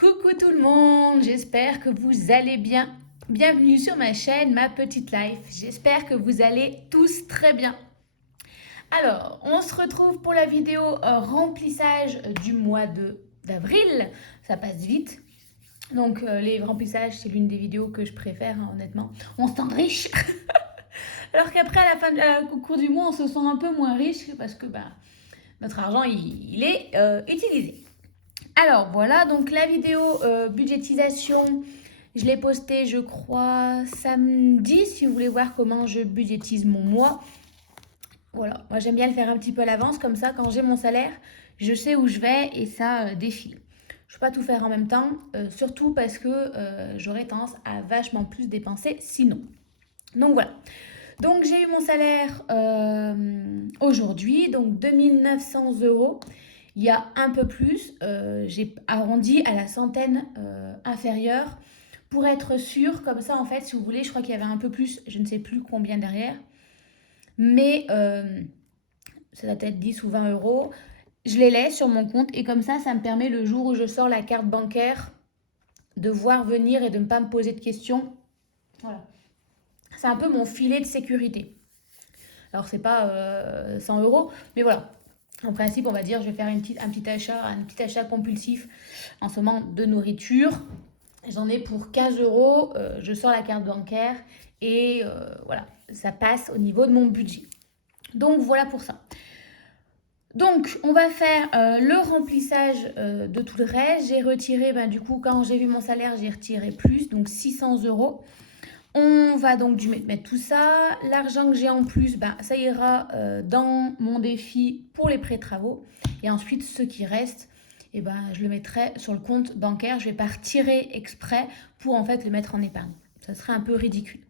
Coucou tout le monde, j'espère que vous allez bien. Bienvenue sur ma chaîne, ma petite life. J'espère que vous allez tous très bien. Alors, on se retrouve pour la vidéo remplissage du mois d'avril. Ça passe vite. Donc les remplissages, c'est l'une des vidéos que je préfère, hein, honnêtement. On se sent riche. Alors qu'après, à la fin, au cours du mois, on se sent un peu moins riche parce que notre argent, il est utilisé. Alors voilà, donc la vidéo budgétisation, je l'ai postée je crois samedi si vous voulez voir comment je budgétise mon mois. Voilà, moi j'aime bien le faire un petit peu à l'avance, comme ça quand j'ai mon salaire, je sais où je vais et ça défile. Je ne peux pas tout faire en même temps, surtout parce que j'aurais tendance à vachement plus dépenser sinon. Donc voilà. Donc j'ai eu mon salaire aujourd'hui, donc 2900 €. Il y a un peu plus, j'ai arrondi à la centaine inférieure pour être sûre, comme ça en fait, si vous voulez, je crois qu'il y avait un peu plus, je ne sais plus combien derrière, mais ça doit être 10 ou 20 euros. Je les laisse sur mon compte et comme ça me permet le jour où je sors la carte bancaire de voir venir et de ne pas me poser de questions. Voilà. C'est un peu mon filet de sécurité. Alors c'est pas 100 euros, mais voilà. En principe, on va dire, je vais faire un petit achat compulsif en ce moment de nourriture. J'en ai pour 15 euros. Je sors la carte bancaire et voilà, ça passe au niveau de mon budget. Donc voilà pour ça. Donc on va faire le remplissage de tout le reste. J'ai retiré, du coup, quand j'ai vu mon salaire, j'ai retiré plus, donc 600 euros. On va donc dû mettre tout ça. L'argent que j'ai en plus, ça ira dans mon défi pour les prêts travaux. Et ensuite, ce qui reste, je le mettrai sur le compte bancaire. Je ne vais pas retirer exprès pour en fait le mettre en épargne. Ça serait un peu ridicule.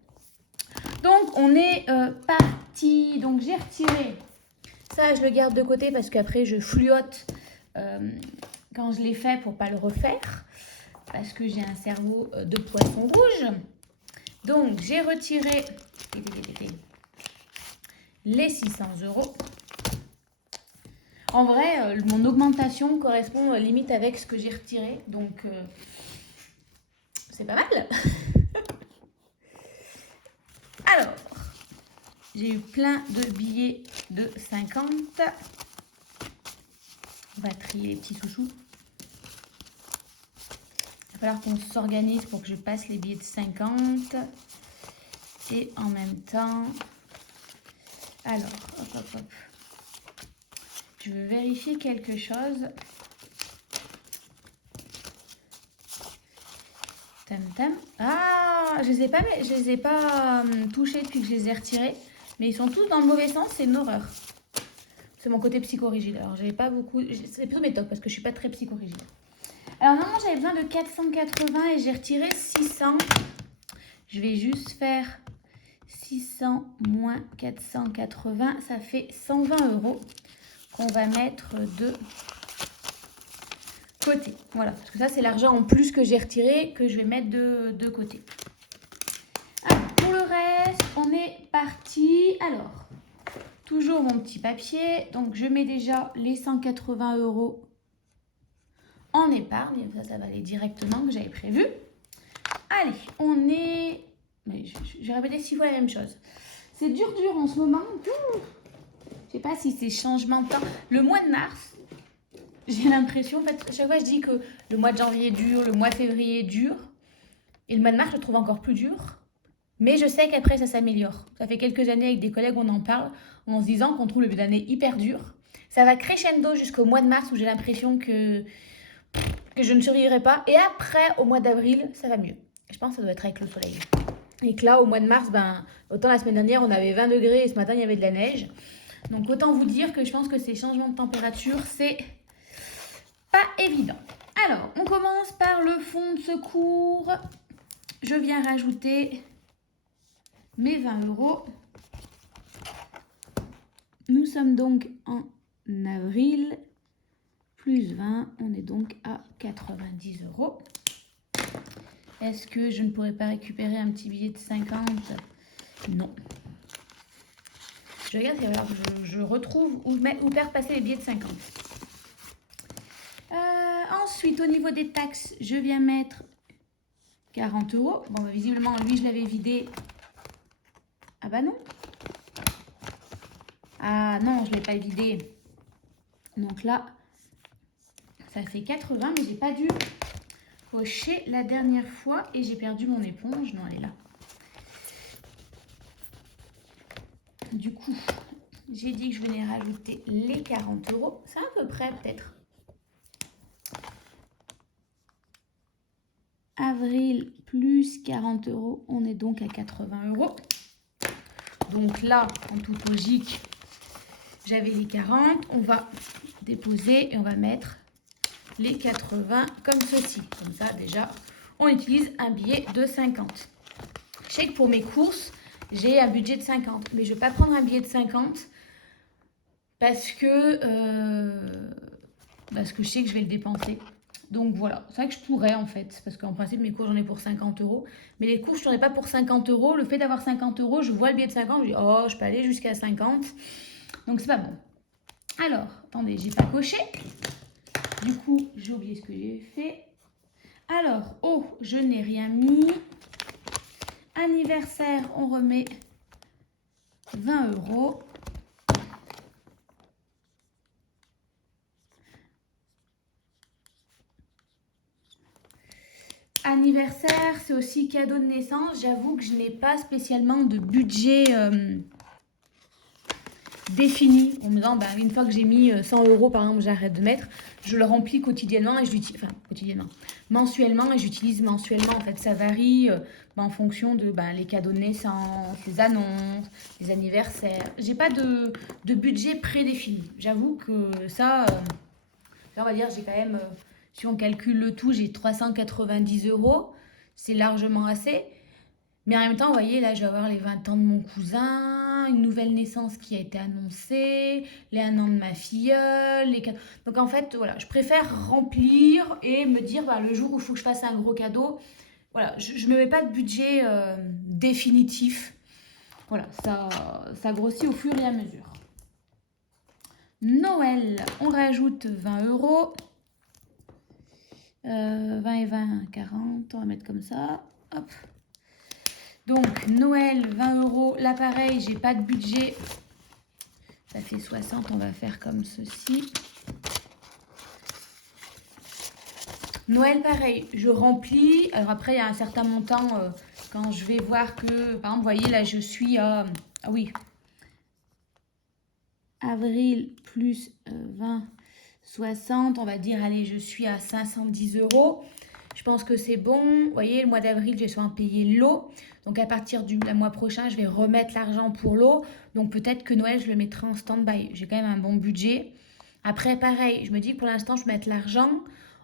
Donc, on est parti. Donc, j'ai retiré. Ça, je le garde de côté parce qu'après, je fluote quand je l'ai fait pour ne pas le refaire. Parce que j'ai un cerveau de poisson rouge. Donc, j'ai retiré les 600 euros. En vrai, mon augmentation correspond limite avec ce que j'ai retiré. Donc, c'est pas mal. Alors, j'ai eu plein de billets de 50. On va trier les petits chouchous. Il va falloir qu'on s'organise pour que je passe les billets de 50. Et en même temps... Alors, hop. Je veux vérifier quelque chose. Tam. Ah, je les ai pas touchés depuis que je les ai retirés. Mais ils sont tous dans le mauvais sens, c'est une horreur. C'est mon côté psychorigide. Alors, j'avais pas beaucoup... C'est plutôt mes tocs parce que je suis pas très psychorigide. Alors, normalement, j'avais besoin de 480 et j'ai retiré 600. Je vais juste faire 600 moins 480. Ça fait 120 euros qu'on va mettre de côté. Voilà, parce que ça, c'est l'argent en plus que j'ai retiré que je vais mettre de côté. Alors, pour le reste, on est parti. Alors, toujours mon petit papier. Donc, je mets déjà les 180 euros en épargne. Ça va aller directement que j'avais prévu. Allez, on est... J'ai répété 6 fois la même chose. C'est dur en ce moment. Je sais pas si c'est changement de temps. Le mois de mars, j'ai l'impression, en fait, à chaque fois je dis que le mois de janvier est dur, le mois de février est dur. Et le mois de mars, je le trouve encore plus dur. Mais je sais qu'après, ça s'améliore. Ça fait quelques années avec des collègues, on en parle, en se disant qu'on trouve le début d'année hyper dur. Ça va crescendo jusqu'au mois de mars où j'ai l'impression que je ne survivrai pas. Et après, au mois d'avril, ça va mieux. Je pense que ça doit être avec le soleil. Et que là, au mois de mars, autant la semaine dernière, on avait 20 degrés et ce matin, il y avait de la neige. Donc, autant vous dire que je pense que ces changements de température, c'est pas évident. Alors, on commence par le fonds de secours. Je viens rajouter mes 20 euros. Nous sommes donc en avril. Plus 20, on est donc à 90 euros. Est-ce que je ne pourrais pas récupérer un petit billet de 50? Non. Je regarde, alors je retrouve où faire passer les billets de 50. Ensuite, au niveau des taxes, je viens mettre 40 euros. Bon, bah, visiblement, lui, je l'avais vidé. Ah bah non. Ah non, je ne l'ai pas vidé. Donc là, ça fait 80, mais j'ai pas dû cocher la dernière fois et j'ai perdu mon éponge. Non, elle est là. Du coup, j'ai dit que je venais rajouter les 40 euros. C'est à peu près peut-être. Avril plus 40 euros, on est donc à 80 euros. Donc là, en toute logique, j'avais les 40. On va déposer et on va mettre les 80 comme ceci. Comme ça, déjà, on utilise un billet de 50. Je sais que pour mes courses, j'ai un budget de 50. Mais je ne vais pas prendre un billet de 50 parce que je sais que je vais le dépenser. Donc voilà, c'est vrai que je pourrais en fait, parce qu'en principe mes courses j'en ai pour 50 euros. Mais les courses je n'en ai pas pour 50 euros. Le fait d'avoir 50 euros, je vois le billet de 50, je dis oh, je peux aller jusqu'à 50. Donc c'est pas bon. Alors, attendez, j'ai pas coché. Du coup, j'ai oublié ce que j'ai fait. Alors, oh, je n'ai rien mis. Anniversaire, on remet 20 euros. Anniversaire, c'est aussi cadeau de naissance. J'avoue que je n'ai pas spécialement de budget défini en me disant, bah, une fois que j'ai mis 100 euros, par exemple, j'arrête de mettre. Je le remplis quotidiennement et je l'utilise, enfin, quotidiennement, mensuellement et j'utilise mensuellement. En fait, ça varie en fonction de les cadeaux de naissance, les annonces, les anniversaires. J'ai pas de budget prédéfini. J'avoue que ça, on va dire, j'ai quand même, si on calcule le tout, j'ai 390 euros. C'est largement assez. Mais en même temps, vous voyez, là, je vais avoir les 20 ans de mon cousin, une nouvelle naissance qui a été annoncée, les 1 an de ma filleule. Donc en fait, voilà, je préfère remplir et me dire, le jour où il faut que je fasse un gros cadeau, voilà, je ne me mets pas de budget définitif. Voilà, ça grossit au fur et à mesure. Noël, on rajoute 20 euros. 20 et 20, 40, on va mettre comme ça. Hop. Donc, Noël, 20 euros. Là, pareil, j'ai pas de budget. Ça fait 60, on va faire comme ceci. Noël, pareil, je remplis. Alors après, il y a un certain montant quand je vais voir que, par exemple, vous voyez, là, je suis à... ah oui. Avril plus 20, 60, on va dire, allez, je suis à 510 euros. Je pense que c'est bon. Vous voyez, le mois d'avril, j'ai souvent payé l'eau. Donc, à partir du mois prochain, je vais remettre l'argent pour l'eau. Donc, peut-être que Noël, je le mettrai en stand-by. J'ai quand même un bon budget. Après, pareil, je me dis que pour l'instant, je vais mettre l'argent.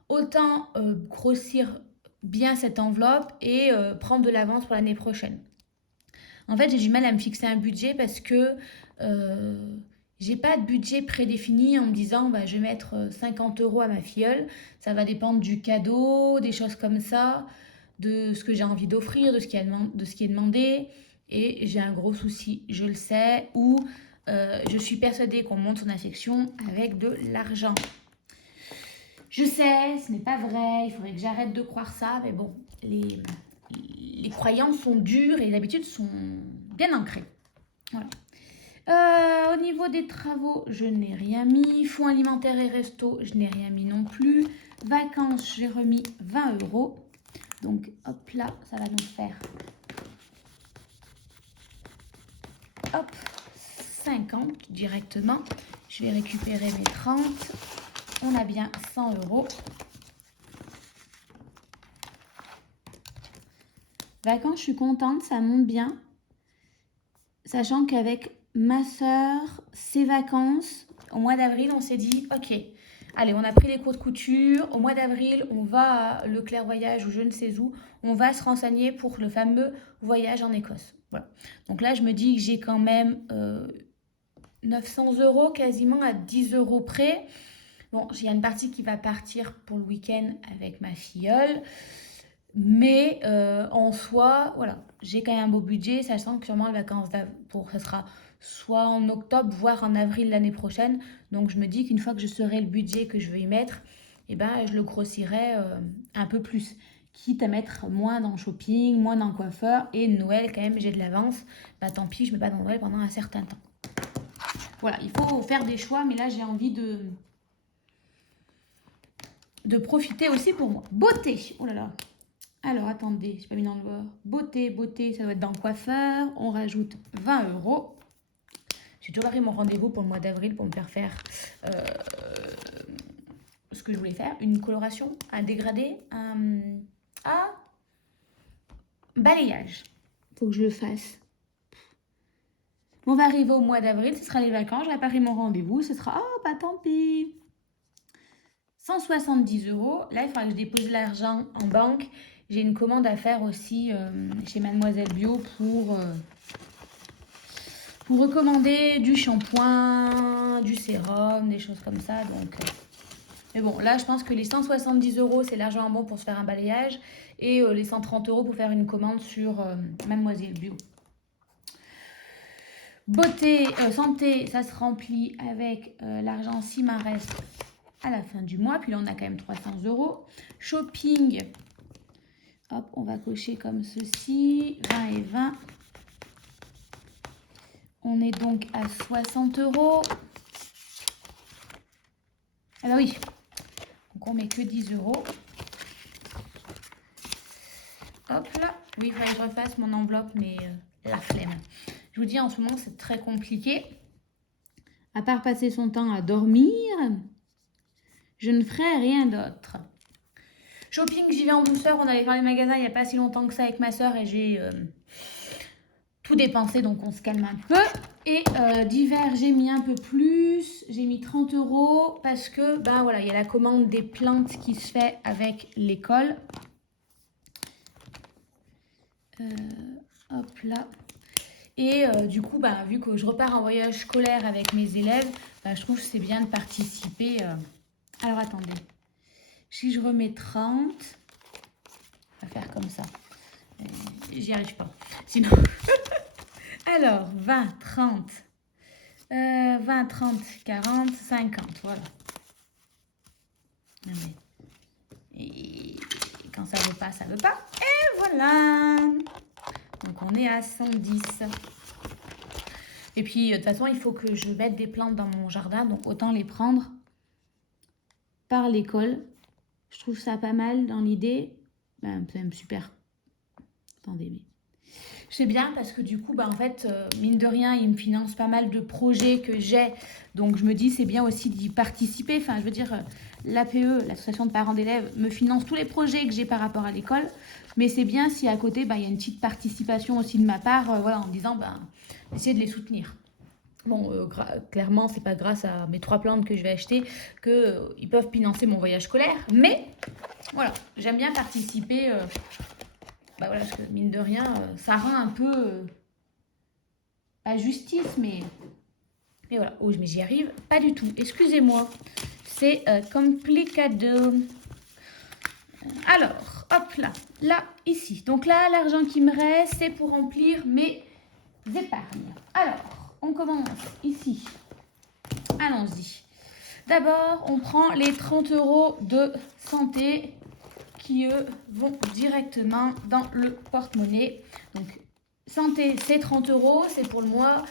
Autant grossir bien cette enveloppe et prendre de l'avance pour l'année prochaine. En fait, j'ai du mal à me fixer un budget parce que j'ai pas de budget prédéfini en me disant je vais mettre 50 euros à ma filleule. Ça va dépendre du cadeau, des choses comme ça, de ce que j'ai envie d'offrir, de ce qui est demandé. Et j'ai un gros souci, je le sais, où je suis persuadée qu'on montre son affection avec de l'argent. Je sais, ce n'est pas vrai, il faudrait que j'arrête de croire ça, mais bon, les croyances sont dures et les habitudes sont bien ancrées. Voilà. Au niveau des travaux, je n'ai rien mis. Fonds alimentaire et resto, je n'ai rien mis non plus. Vacances, j'ai remis 20 euros. Donc, hop là, ça va nous faire... Hop, 50 directement. Je vais récupérer mes 30. On a bien 100 euros. Vacances, je suis contente, ça monte bien. Sachant qu'avec ma soeur, ses vacances, au mois d'avril, on s'est dit, ok, allez, on a pris les cours de couture. Au mois d'avril, on va à Leclerc Voyage ou je ne sais où. On va se renseigner pour le fameux voyage en Écosse. Voilà. Donc là, je me dis que j'ai quand même 900 euros, quasiment à 10 euros près. Bon, il y a une partie qui va partir pour le week-end avec ma filleule. Mais en soi, voilà, j'ai quand même un beau budget, sachant que sûrement les vacances ça sera soit en octobre, voire en avril l'année prochaine. Donc je me dis qu'une fois que je saurai le budget que je veux y mettre, et ben, je le grossirai un peu plus. Quitte à mettre moins dans le shopping, moins dans le coiffeur. Et Noël, quand même, j'ai de l'avance. Bah tant pis, je ne mets pas dans Noël pendant un certain temps. Voilà, il faut faire des choix, mais là, j'ai envie de profiter aussi pour moi. Beauté, oh là là. Alors, attendez, je pas mis dans le bord. Beauté, beauté, ça doit être dans le coiffeur. On rajoute 20 euros. J'ai toujours pris mon rendez-vous pour le mois d'avril pour me faire euh, ce que je voulais faire. Une coloration, un dégradé, un balayage. Faut que je le fasse. On va arriver au mois d'avril, ce sera les vacances, j'aurai pas pris mon rendez-vous, ce sera, oh bah tant pis. 170 euros, là il faudra que je dépose l'argent en banque. J'ai une commande à faire aussi chez Mademoiselle Bio pour recommander du shampoing, du sérum, des choses comme ça. Donc, mais bon, là je pense que les 170 euros c'est l'argent en banque pour se faire un balayage et les 130 euros pour faire une commande sur Mademoiselle Bio. Beauté, santé, ça se remplit avec l'argent s'il m'en reste à la fin du mois. Puis là, on a quand même 300 euros. Shopping, hop, on va cocher comme ceci, 20 et 20. On est donc à 60 euros. Ah bah oui, donc on met que 10 euros. Hop là, oui, il faudrait que je refasse mon enveloppe, mais la flemme. Je vous dis, en ce moment, c'est très compliqué. À part passer son temps à dormir, je ne ferai rien d'autre. Shopping, j'y vais en douceur. On allait faire les magasins il n'y a pas si longtemps que ça avec ma soeur et j'ai tout dépensé, donc on se calme un peu. Et d'hiver, j'ai mis un peu plus. J'ai mis 30 euros parce que, bah voilà, il y a la commande des plantes qui se fait avec l'école. Hop là. Et du coup, bah, vu que je repars en voyage scolaire avec mes élèves, bah, je trouve que c'est bien de participer. Alors attendez, si je remets 30, on va faire comme ça. J'y arrive pas. Sinon. Alors, 20, 30, 20, 30, 40, 50, voilà. Non mais, et quand ça veut pas, ça veut pas. Et voilà. Donc on est à 110. Et puis de toute façon, il faut que je mette des plantes dans mon jardin, donc autant les prendre par l'école. Je trouve ça pas mal dans l'idée. Ben, c'est même super. Attendez, mais... C'est bien parce que du coup, bah, en fait, mine de rien, il me finance pas mal de projets que j'ai. Donc, je me dis, c'est bien aussi d'y participer. Enfin, je veux dire, l'APE, l'association de parents d'élèves, me finance tous les projets que j'ai par rapport à l'école. Mais c'est bien si à côté, bah, il y a une petite participation aussi de ma part, voilà, en disant, bah, essayer de les soutenir. Bon, clairement, c'est pas grâce à mes 3 plantes que je vais acheter qu'ils peuvent financer mon voyage scolaire. Mais, voilà, j'aime bien participer... bah voilà, parce que mine de rien, ça rend un peu pas justice, mais voilà. Oh, mais j'y arrive pas du tout. Excusez-moi, c'est complicado. Alors, hop là, là, ici. Donc là, l'argent qui me reste, c'est pour remplir mes épargnes. Alors, on commence ici. Allons-y. D'abord, on prend les 30 euros de santé qui, eux, vont directement dans le porte-monnaie. Donc, santé, c'est 30 euros, c'est pour le mois.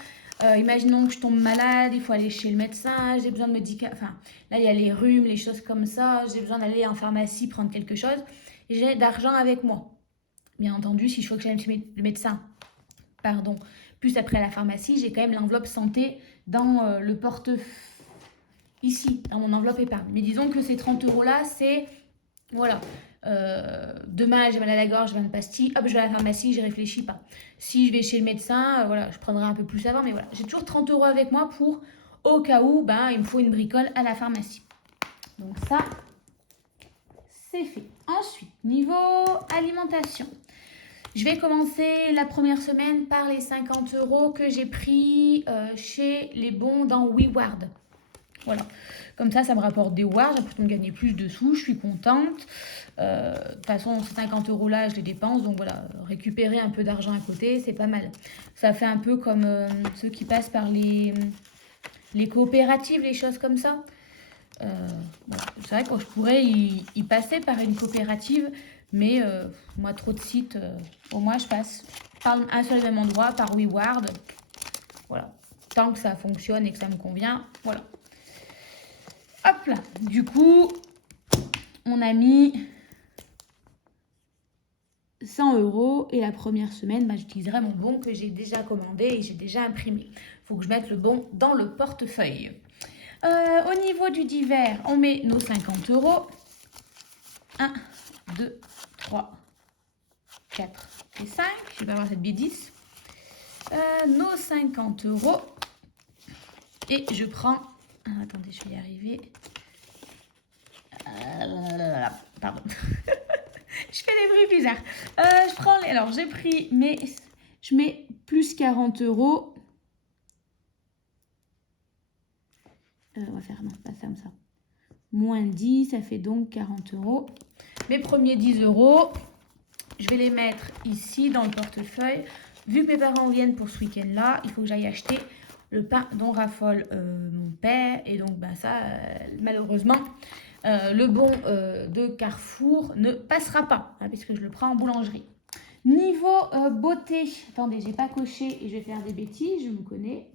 Imaginons que je tombe malade, il faut aller chez le médecin, j'ai besoin de médicaments. Enfin, là, il y a les rhumes, les choses comme ça. J'ai besoin d'aller en pharmacie prendre quelque chose. J'ai d'argent avec moi. Bien entendu, si je faut que j'aille chez le médecin, pardon, plus après la pharmacie, j'ai quand même l'enveloppe santé dans le portefeuille, ici, dans mon enveloppe épargne. Mais disons que ces 30 euros-là, c'est... Voilà. Demain j'ai mal à la gorge, j'ai besoin de pastilles, hop je vais à la pharmacie, j'y réfléchis pas. Si je vais chez le médecin, voilà, je prendrai un peu plus avant, mais voilà, j'ai toujours 30 euros avec moi pour au cas où ben, il me faut une bricole à la pharmacie. Donc ça, c'est fait. Ensuite, niveau alimentation, je vais commencer la première semaine par les 50 euros que j'ai pris chez les bons dans WeWard. Voilà. Comme ça me rapporte des wards, j'ai l'impression de gagner plus de sous, je suis contente. De toute façon, ces 50 euros là, je les dépense, donc voilà, récupérer un peu d'argent à côté, c'est pas mal. Ça fait un peu comme ceux qui passent par les coopératives, les choses comme ça. Voilà. C'est vrai que je pourrais y passer par une coopérative, mais moi, trop de sites, au moins je passe par un seul et même endroit, par WeWard. Voilà. Tant que ça fonctionne et que ça me convient, voilà. Hop là. Du coup, on a mis 100 € et la première semaine, j'utiliserai mon bon que j'ai déjà commandé et j'ai déjà imprimé. Il faut que je mette le bon dans le portefeuille. Au niveau du divers, on met nos 50 €. 1, 2, 3, 4 et 5. Je vais pas avoir cette bêtise. Nos 50 €. Et je prends... attendez, je vais y arriver. Pardon. Je fais des bruits bizarres. Je prends les... Alors, j'ai pris mes... Je mets plus 40 €. On va faire... Non, pas comme ça. Moins 10, ça fait donc 40 €. Mes premiers 10 €, je vais les mettre ici dans le portefeuille. Vu que mes parents viennent pour ce week-end-là, il faut que j'aille acheter le pain dont raffole mon père. Et donc, ça, malheureusement, le bon de Carrefour ne passera pas, hein, puisque je le prends en boulangerie. Niveau beauté, attendez, j'ai pas coché et je vais faire des bêtises, je vous connais.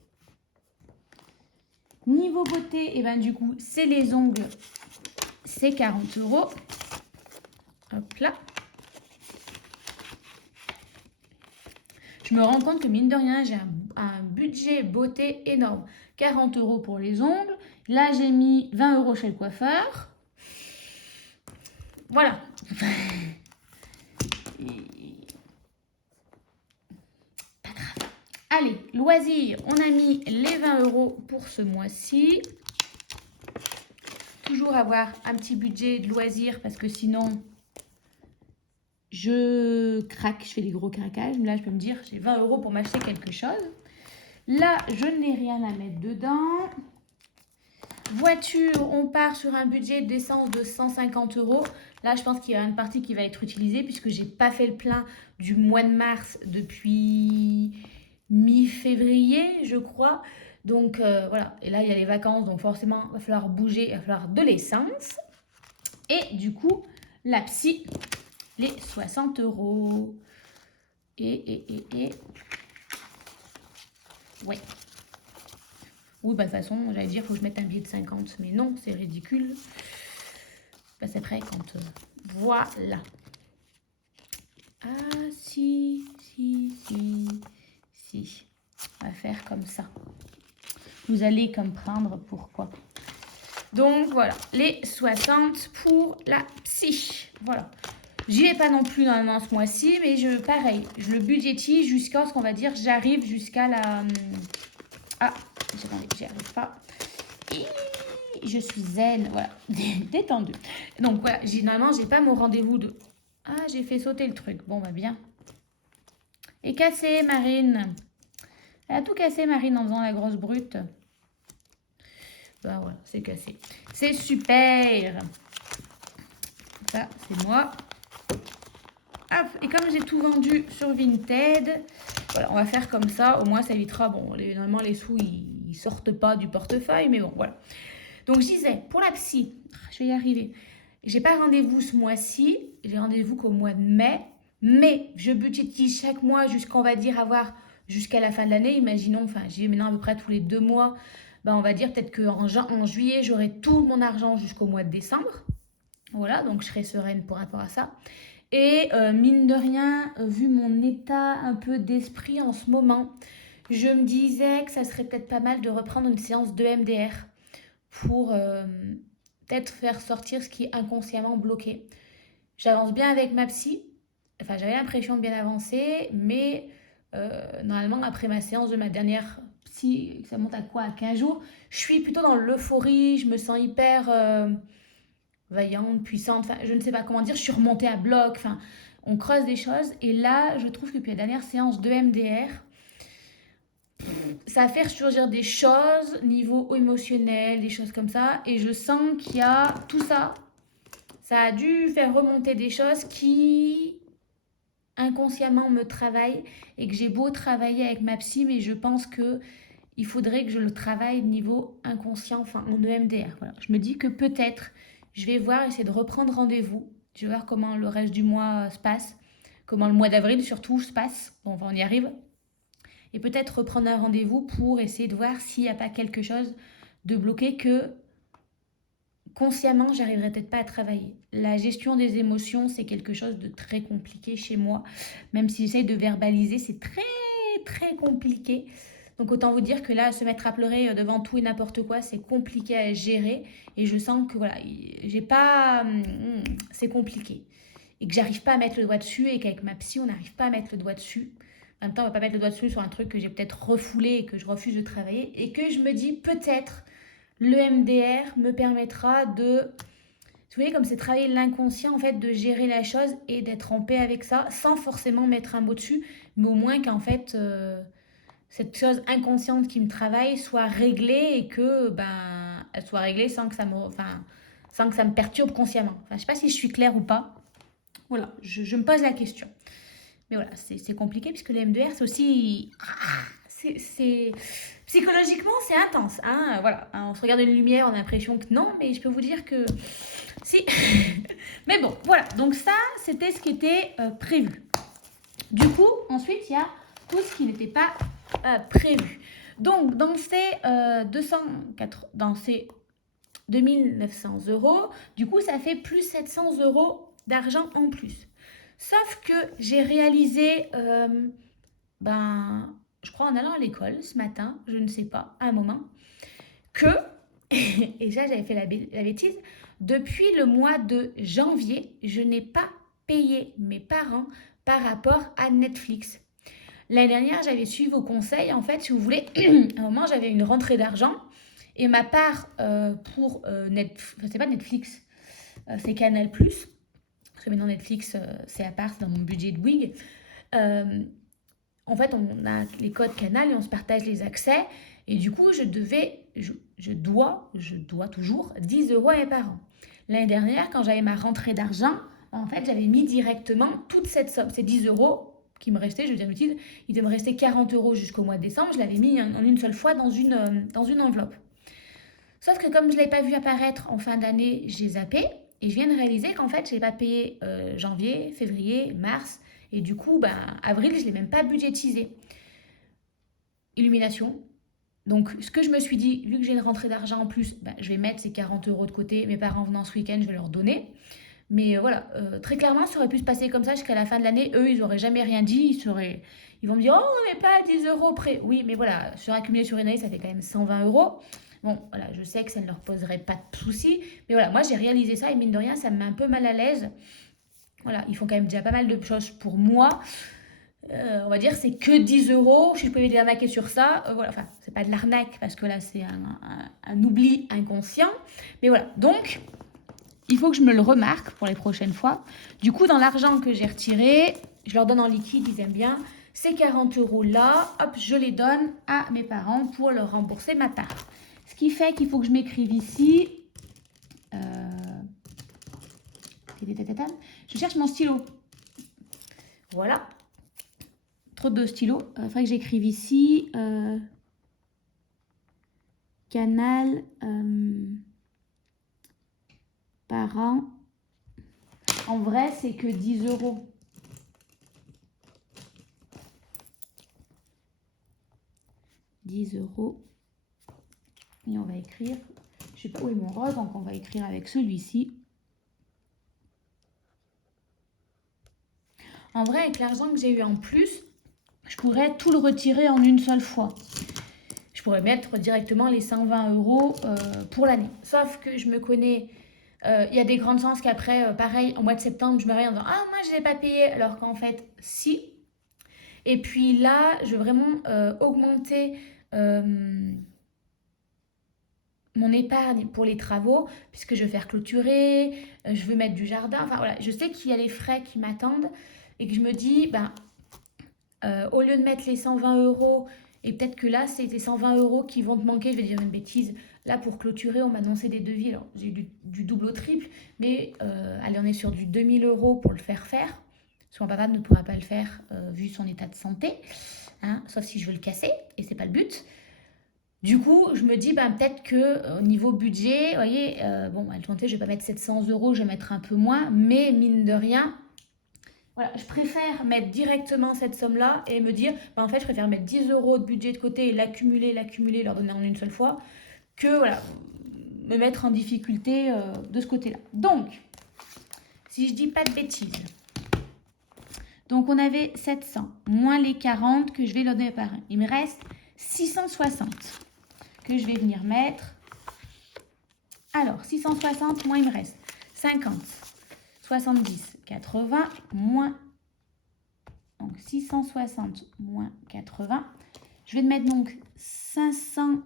Niveau beauté, et du coup, c'est les ongles, c'est 40 €. Hop là. Je me rends compte que mine de rien, j'ai un budget beauté énorme. 40 € pour les ongles. Là, j'ai mis 20 € chez le coiffeur. Voilà. Pas grave. Allez, loisirs. On a mis les 20 € pour ce mois-ci. Toujours avoir un petit budget de loisirs parce que sinon... je craque, je fais des gros craquages. Là, je peux me dire, j'ai 20 € pour m'acheter quelque chose. Là, je n'ai rien à mettre dedans. Voiture, on part sur un budget d'essence de 150 €. Là, je pense qu'il y a une partie qui va être utilisée puisque je n'ai pas fait le plein du mois de mars depuis mi-février, je crois. Donc, voilà. Et là, il y a les vacances, donc forcément, il va falloir bouger, il va falloir de l'essence. Et du coup, la psy... les 60 €. Et... ouais. Oui, de toute façon, j'allais dire, il faut que je mette un billet de 50. Mais non, c'est ridicule. C'est après quand... voilà. Ah, si. On va faire comme ça. Vous allez comprendre pourquoi. Donc, voilà. Les 60 pour la psy. Voilà. J'y vais pas non plus normalement ce mois-ci, mais pareil, je le budgétise jusqu'à ce qu'on va dire, j'arrive jusqu'à la... ah, j'y arrive pas. Et je suis zen, voilà, détendue. Donc voilà, normalement, j'ai pas mon rendez-vous de... ah, j'ai fait sauter le truc. Bon, bien. Et cassé, Marine. Elle a tout cassé, Marine, en faisant la grosse brute. Voilà, c'est cassé. C'est super. Ça, c'est moi. Hop, et comme j'ai tout vendu sur Vinted, voilà, on va faire comme ça. Au moins, ça évitera, normalement, les sous, ils sortent pas du portefeuille, mais bon, voilà. Donc, je disais, pour la psy, je vais y arriver. J'ai pas rendez-vous ce mois-ci, j'ai rendez-vous qu'au mois de mai, mais je budgétise chaque mois jusqu'à, on va dire, avoir jusqu'à la fin de l'année. Imaginons, j'y vais maintenant à peu près tous les 2 mois. On va dire peut-être qu'en juillet, j'aurai tout mon argent jusqu'au mois de décembre. Voilà, donc je serai sereine par rapport à ça. Et mine de rien, vu mon état un peu d'esprit en ce moment, je me disais que ça serait peut-être pas mal de reprendre une séance de MDR pour peut-être faire sortir ce qui est inconsciemment bloqué. J'avance bien avec ma psy, j'avais l'impression de bien avancer, mais normalement après ma séance de ma dernière psy, ça monte à quoi, à 15 jours, je suis plutôt dans l'euphorie, je me sens hyper... vaillante, puissante, je ne sais pas comment dire, je suis remontée à bloc, on creuse des choses. Et là, je trouve que depuis la dernière séance de MDR, ça a fait ressurgir des choses, niveau émotionnel, des choses comme ça. Et je sens qu'il y a tout ça. Ça a dû faire remonter des choses qui inconsciemment me travaillent et que j'ai beau travailler avec ma psy, mais je pense que il faudrait que je le travaille niveau inconscient, enfin en EMDR. Voilà. Je me dis que peut-être, je vais voir, essayer de reprendre rendez-vous. Je vais voir comment le reste du mois se passe, comment le mois d'avril surtout se passe. Bon, enfin, on y arrive. Et peut-être reprendre un rendez-vous pour essayer de voir s'il n'y a pas quelque chose de bloqué que consciemment, j'arriverai peut-être pas à travailler. La gestion des émotions, c'est quelque chose de très compliqué chez moi. Même si j'essaye de verbaliser, c'est très, très compliqué. Donc autant vous dire que là, se mettre à pleurer devant tout et n'importe quoi, c'est compliqué à gérer. Et je sens que voilà, j'ai pas... c'est compliqué. Et que j'arrive pas à mettre le doigt dessus et qu'avec ma psy, on n'arrive pas à mettre le doigt dessus. En même temps, on va pas mettre le doigt dessus sur un truc que j'ai peut-être refoulé et que je refuse de travailler. Et que je me dis peut-être le MDR me permettra de, vous voyez, comme c'est travailler l'inconscient, en fait, de gérer la chose et d'être en paix avec ça, sans forcément mettre un mot dessus, mais au moins qu'en fait, cette chose inconsciente qui me travaille soit réglée et que, ben, elle soit réglée sans que ça me, enfin, sans que ça me perturbe consciemment. Enfin, je sais pas si je suis claire ou pas. Voilà, je me pose la question. Mais voilà, c'est compliqué puisque le MDR, c'est aussi... c'est psychologiquement, c'est intense. Hein, voilà, hein, on se regarde une lumière, on a l'impression que non, mais je peux vous dire que si. Mais bon, voilà. Donc ça, c'était ce qui était prévu. Du coup, ensuite, il y a tout ce qui n'était pas prévu. Donc, dans ces 2900 euros, du coup, ça fait plus 700 euros d'argent en plus. Sauf que j'ai réalisé, je crois en allant à l'école ce matin, je ne sais pas, à un moment, que, et ça j'avais fait la bêtise, depuis le mois de janvier, je n'ai pas payé mes parents par rapport à Netflix. L'année dernière, j'avais suivi vos conseils. En fait, si vous voulez, à un moment, j'avais une rentrée d'argent et ma part pour c'est pas Netflix, c'est Canal+. Parce que maintenant, Netflix, c'est à part, c'est dans mon budget de Bouygues. Euh, En fait, on a les codes Canal et on se partage les accès. Et du coup, je dois toujours 10 euros à mes parents. L'année dernière, quand j'avais ma rentrée d'argent, en fait, j'avais mis directement toute cette somme, ces 10 euros qui me restaient, je veux dire, il devait me rester 40 euros jusqu'au mois de décembre, je l'avais mis en une seule fois dans une enveloppe. Sauf que comme je ne l'avais pas vu apparaître en fin d'année, j'ai zappé et je viens de réaliser qu'en fait, je n'ai pas payé janvier, février, mars. Et du coup, avril, je ne l'ai même pas budgétisé. Illumination. Donc, ce que je me suis dit, vu que j'ai une rentrée d'argent en plus, je vais mettre ces 40 euros de côté. Mes parents venant ce week-end, je vais leur donner. Mais voilà, très clairement, ça aurait pu se passer comme ça jusqu'à la fin de l'année. Eux, ils n'auraient jamais rien dit. Ils vont me dire, oh, on n'est pas à 10 euros près. Oui, mais voilà, sur accumulé sur une année, ça fait quand même 120 euros. Bon, voilà, je sais que ça ne leur poserait pas de soucis. Mais voilà, moi, j'ai réalisé ça et mine de rien, ça me met un peu mal à l'aise. Voilà, ils font quand même déjà pas mal de choses pour moi. On va dire c'est que 10 euros. Si je pouvais les arnaquer sur ça, voilà, enfin, c'est pas de l'arnaque parce que là, c'est un oubli inconscient. Mais voilà, donc, il faut que je me le remarque pour les prochaines fois. Du coup, dans l'argent que j'ai retiré, je leur donne en liquide, ils aiment bien. Ces 40 euros là, hop, je les donne à mes parents pour leur rembourser ma part. Ce qui fait qu'il faut que je m'écrive ici. Je cherche mon stylo. Voilà. Trop de stylos. Il faudrait que j'écrive ici. Canal parents. En vrai, c'est que 10 euros. Et on va écrire. Je sais pas où est mon rose, donc on va écrire avec celui-ci. En vrai, avec l'argent que j'ai eu en plus, je pourrais tout le retirer en une seule fois. Je pourrais mettre directement les 120 euros pour l'année. Sauf que je me connais, il y a des grandes chances qu'après, pareil, au mois de septembre, je me réveille en disant ah, moi, je ne l'ai pas payé, alors qu'en fait, si. Et puis là, je veux vraiment augmenter mon épargne pour les travaux, puisque je veux faire clôturer, je veux mettre du jardin. Enfin voilà, je sais qu'il y a les frais qui m'attendent et que je me dis, au lieu de mettre les 120 euros, et peut-être que là, c'est les 120 euros qui vont te manquer, je vais dire une bêtise. Là, pour clôturer, on m'a annoncé des devis. Alors, j'ai eu du double au triple, mais allez, on est sur du 2000 euros pour le faire faire. Parce que mon papa ne pourra pas le faire vu son état de santé, hein, sauf si je veux le casser, et c'est pas le but. Du coup, je me dis, ben, peut-être que au niveau budget, vous voyez, bon, bah, je vais pas mettre 700 euros, je vais mettre un peu moins, mais mine de rien, voilà, je préfère mettre directement cette somme-là et me dire, ben, en fait, je préfère mettre 10 euros de budget de côté et l'accumuler, leur donner en une seule fois, que voilà, me mettre en difficulté de ce côté-là. Donc, si je dis pas de bêtises, donc on avait 700 moins les 40 que je vais leur donner par un. Il me reste 660 que je vais venir mettre. Alors, 660 moins il me reste 50, 70, 80 moins, donc 660 moins 80. Je vais mettre donc 500,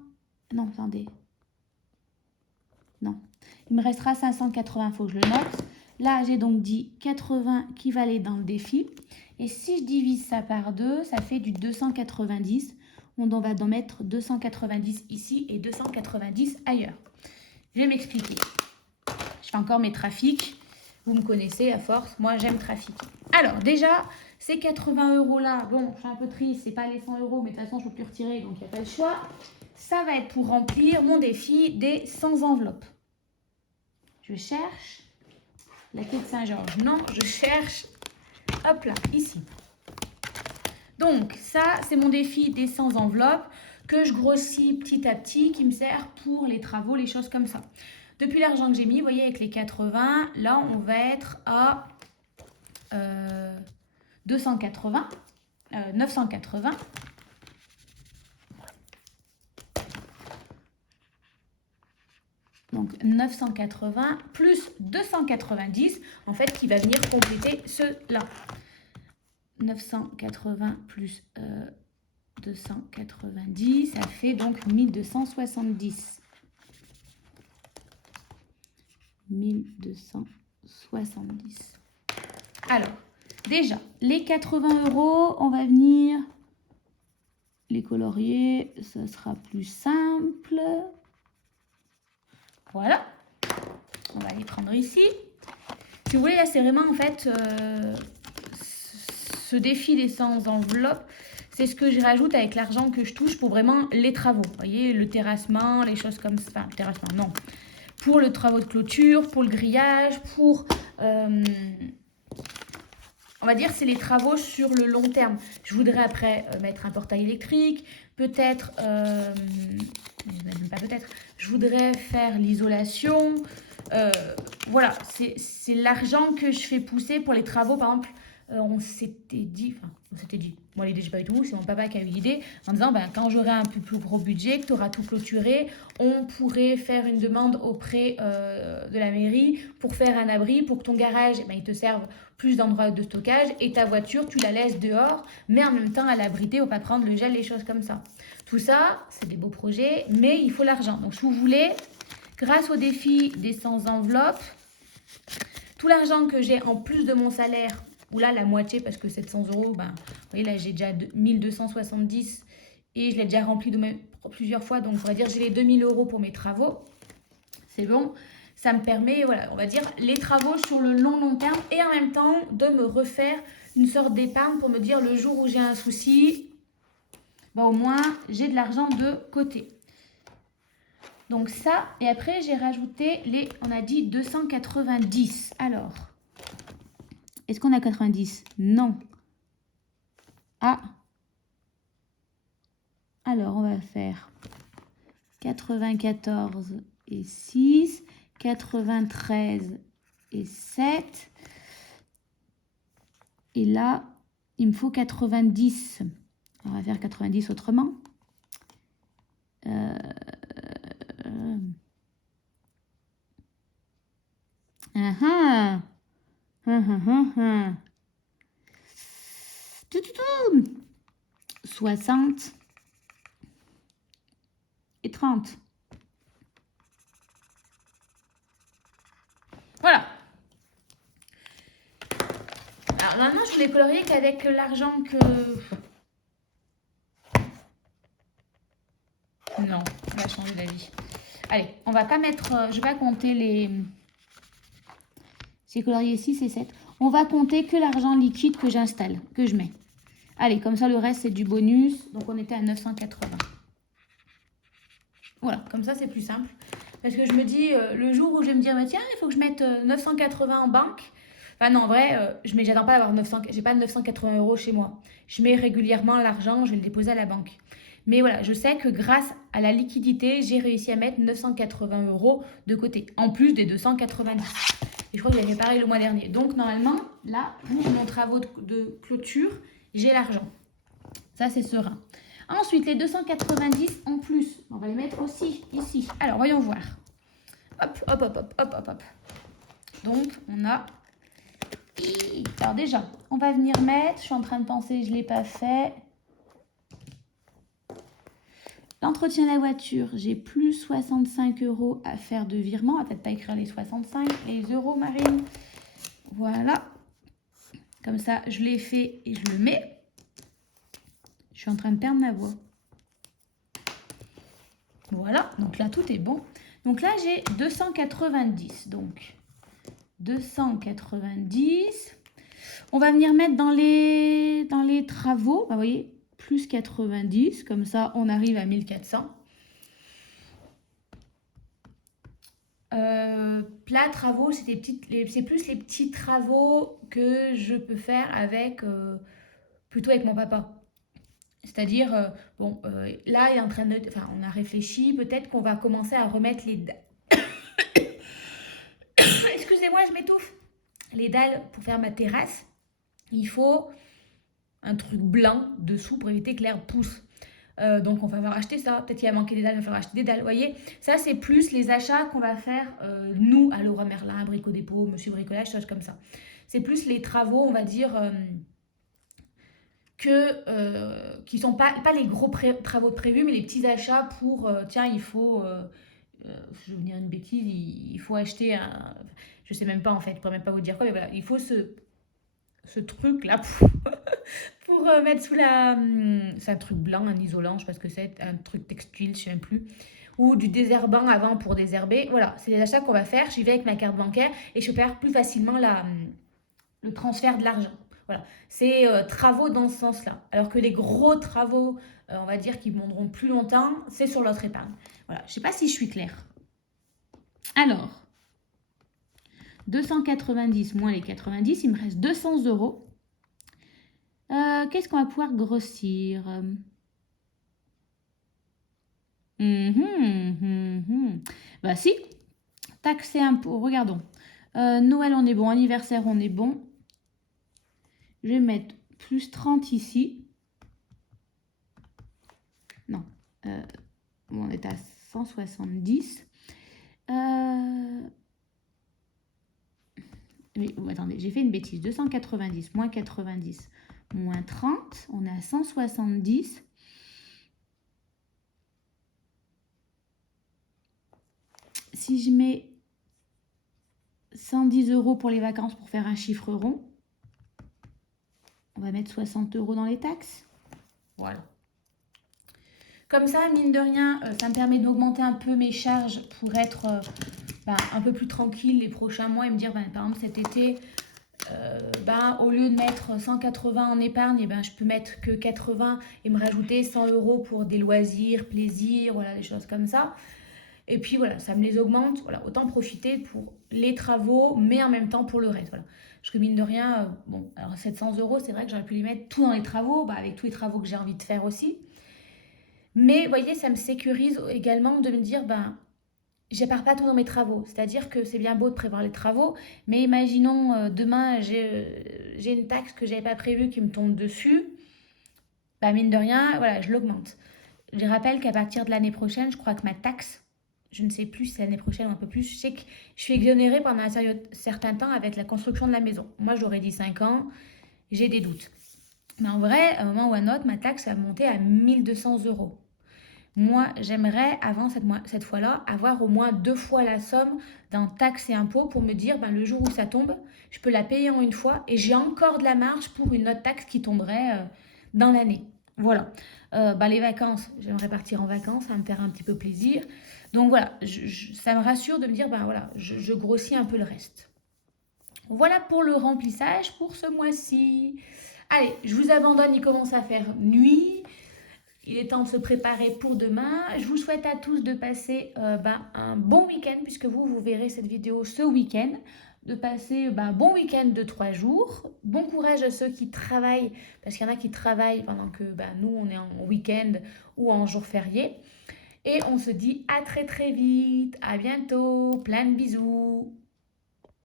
non, attendez, non, il me restera 580, il faut que je le note. Là, j'ai donc dit 80 qui va aller dans le défi. Et si je divise ça par 2, ça fait du 290. On va en mettre 290 ici et 290 ailleurs. Je vais m'expliquer. Je fais encore mes trafics. Vous me connaissez à force. Moi, j'aime trafiquer. Alors, déjà, ces 80 euros là, bon, je suis un peu triste, c'est pas les 100 euros, mais de toute façon, je ne peux plus retirer, donc il n'y a pas le choix. Ça va être pour remplir mon défi des 100 enveloppes. Je cherche la quai de Saint-Georges. Non, je cherche, hop là, ici. Donc, ça, c'est mon défi des 100 enveloppes que je grossis petit à petit, qui me sert pour les travaux, les choses comme ça. Depuis l'argent que j'ai mis, vous voyez, avec les 80, là, on va être à 280, 980. Donc 980 plus 290, en fait, qui va venir compléter cela. 980 plus 290, ça fait donc 1270. 1270. Alors, déjà, les 80 euros, on va venir les colorier, ça sera plus simple. Voilà, on va les prendre ici. Si vous voulez, là, c'est vraiment en fait ce défi des 100 enveloppes. C'est ce que je rajoute avec l'argent que je touche pour vraiment les travaux. Vous voyez, le terrassement, les choses comme ça. Enfin, le terrassement, non. Pour le travaux de clôture, pour le grillage, pour... on va dire c'est les travaux sur le long terme. Je voudrais après mettre un portail électrique, peut-être... pas peut-être. Je voudrais faire l'isolation. Voilà, c'est l'argent que je fais pousser pour les travaux. Par exemple, on s'était dit, moi l'idée j'ai pas eu tout, c'est mon papa qui a eu l'idée, en disant quand j'aurai un plus gros budget, que tu auras tout clôturé, on pourrait faire une demande auprès de la mairie pour faire un abri, pour que ton garage, il te serve plus d'endroits de stockage et ta voiture, tu la laisses dehors, mais en même temps à l'abriter, au pas prendre le gel, les choses comme ça. Tout ça, c'est des beaux projets, mais il faut l'argent. Donc, si vous voulez, grâce au défi des 100 enveloppes, tout l'argent que j'ai en plus de mon salaire, ou là, la moitié, parce que 700 euros, vous voyez, là, j'ai déjà 1270 et je l'ai déjà rempli plusieurs fois. Donc, on va dire j'ai les 2000 euros pour mes travaux. C'est bon. Ça me permet, voilà, on va dire, les travaux sur le long terme et en même temps de me refaire une sorte d'épargne pour me dire le jour où j'ai un souci, au moins, j'ai de l'argent de côté. Donc ça, et après, j'ai rajouté les, on a dit 290. Alors, est-ce qu'on a 90? Non. Ah. Alors, on va faire 94 et 6, 93 et 7. Et là, il me faut 90. On va faire 90 autrement. Uh-huh. 60 et 30. Voilà. Alors maintenant, je les colorier qu'avec l'argent que... Non, on va changer d'avis. Allez, on va pas mettre... je vais pas compter les... C'est colorié 6 et 7. On va compter que l'argent liquide que j'installe, que je mets. Allez, comme ça, le reste, c'est du bonus. Donc, on était à 980. Voilà, comme ça c'est plus simple. Parce que je me dis, le jour où je vais me dire, bah, tiens, il faut que je mette 980 en banque. Enfin non, en vrai, j'attends pas d'avoir 900, j'ai pas 980 euros chez moi. Je mets régulièrement l'argent, je vais le déposer à la banque. Mais voilà, je sais que grâce à la liquidité, j'ai réussi à mettre 980 euros de côté, en plus des 290. Et je crois que j'avais fait pareil le mois dernier. Donc normalement, là, pour mon travaux de clôture, j'ai l'argent. Ça, c'est serein. Ensuite, les 290 en plus, on va les mettre aussi ici. Alors, voyons voir. Hop, hop, hop, hop, hop, hop, hop. Donc, on a... Alors déjà, on va venir mettre... Je suis en train de penser, je ne l'ai pas fait. L'entretien de la voiture, j'ai plus 65 euros à faire de virement. On va peut-être pas écrire les 65, les euros, Marine. Voilà. Comme ça, je l'ai fait et je le mets. Je suis en train de perdre ma voix. Voilà, donc là, tout est bon. Donc là, j'ai 290. Donc, 290. On va venir mettre dans les travaux. Vous voyez, plus 90. Comme ça, on arrive à 1400. Là, travaux, c'est plus les petits travaux que je peux faire avec, plutôt avec mon papa. C'est-à-dire, là, il est en train de, enfin, on a réfléchi, peut-être qu'on va commencer à remettre les excusez-moi, je m'étouffe. Les dalles pour faire ma terrasse, il faut un truc blanc dessous pour éviter que l'herbe pousse. Donc on va falloir acheter ça. Peut-être qu'il va manquer des dalles, il va falloir acheter des dalles. Vous voyez, ça c'est plus les achats qu'on va faire nous à Laura Merlin, Brico Dépôt, Monsieur Bricolage, choses comme ça. C'est plus les travaux, on va dire, qui sont pas les gros travaux prévus, mais les petits achats pour, tiens, il faut, je vais vous dire une bêtise, il faut acheter un, je sais même pas en fait, je pourrais même pas vous dire quoi, mais voilà, il faut ce truc là pour mettre sous la, c'est un truc blanc, un isolant, je sais pas ce que c'est, un truc textile, je sais même plus, ou du désherbant avant pour désherber. Voilà, c'est les achats qu'on va faire. J'y vais avec ma carte bancaire et je perds plus facilement le transfert de l'argent. Voilà, c'est travaux dans ce sens-là. Alors que les gros travaux, on va dire, qui monteront plus longtemps, c'est sur l'autre épargne. Voilà, je sais pas si je suis claire. Alors, 290 moins les 90, il me reste 200 euros. Qu'est-ce qu'on va pouvoir grossir? Bah si, taxes et impôts, regardons. Noël, on est bon. Anniversaire, on est bon. Je vais mettre plus 30 ici. Non, on est à 170. Oui, attendez, j'ai fait une bêtise. 290 moins 90 moins 30, on est à 170. Si je mets 110 euros pour les vacances pour faire un chiffre rond, on va mettre 60 euros dans les taxes. Voilà. Comme ça, mine de rien, ça me permet d'augmenter un peu mes charges pour être un peu plus tranquille les prochains mois et me dire, par exemple, cet été, au lieu de mettre 180 en épargne, je peux mettre que 80 et me rajouter 100 euros pour des loisirs, plaisirs, voilà, des choses comme ça. Et puis voilà, ça me les augmente. Voilà, autant profiter pour les travaux, mais en même temps pour le reste. Voilà. Parce que mine de rien, alors 700 euros, c'est vrai que j'aurais pu les mettre tout dans les travaux, avec tous les travaux que j'ai envie de faire aussi. Mais vous voyez, ça me sécurise également de me dire, j'épare pas tout dans mes travaux. C'est-à-dire que c'est bien beau de prévoir les travaux, mais imaginons demain, j'ai une taxe que j'avais pas prévue qui me tombe dessus. Mine de rien, voilà, je l'augmente. Je rappelle qu'à partir de l'année prochaine, je crois que ma taxe, je ne sais plus si c'est l'année prochaine ou un peu plus, je sais que je suis exonérée pendant un certain temps avec la construction de la maison. Moi, j'aurais dit 5 ans, j'ai des doutes. Mais en vrai, à un moment ou à un autre, ma taxe va monter à 1200 euros. Moi, j'aimerais, avant cette fois-là, avoir au moins 2 fois la somme d'un taxe et impôt pour me dire, le jour où ça tombe, je peux la payer en une fois et j'ai encore de la marge pour une autre taxe qui tomberait dans l'année. Voilà. Les vacances, j'aimerais partir en vacances, ça va me faire un petit peu plaisir. Donc voilà, ça me rassure de me dire, je grossis un peu le reste. Voilà pour le remplissage pour ce mois-ci. Allez, je vous abandonne, il commence à faire nuit. Il est temps de se préparer pour demain. Je vous souhaite à tous de passer un bon week-end, puisque vous verrez cette vidéo ce week-end. De passer un bon week-end de 3 jours. Bon courage à ceux qui travaillent, parce qu'il y en a qui travaillent pendant que nous, on est en week-end ou en jour férié. Et on se dit à très très vite. À bientôt. Plein de bisous.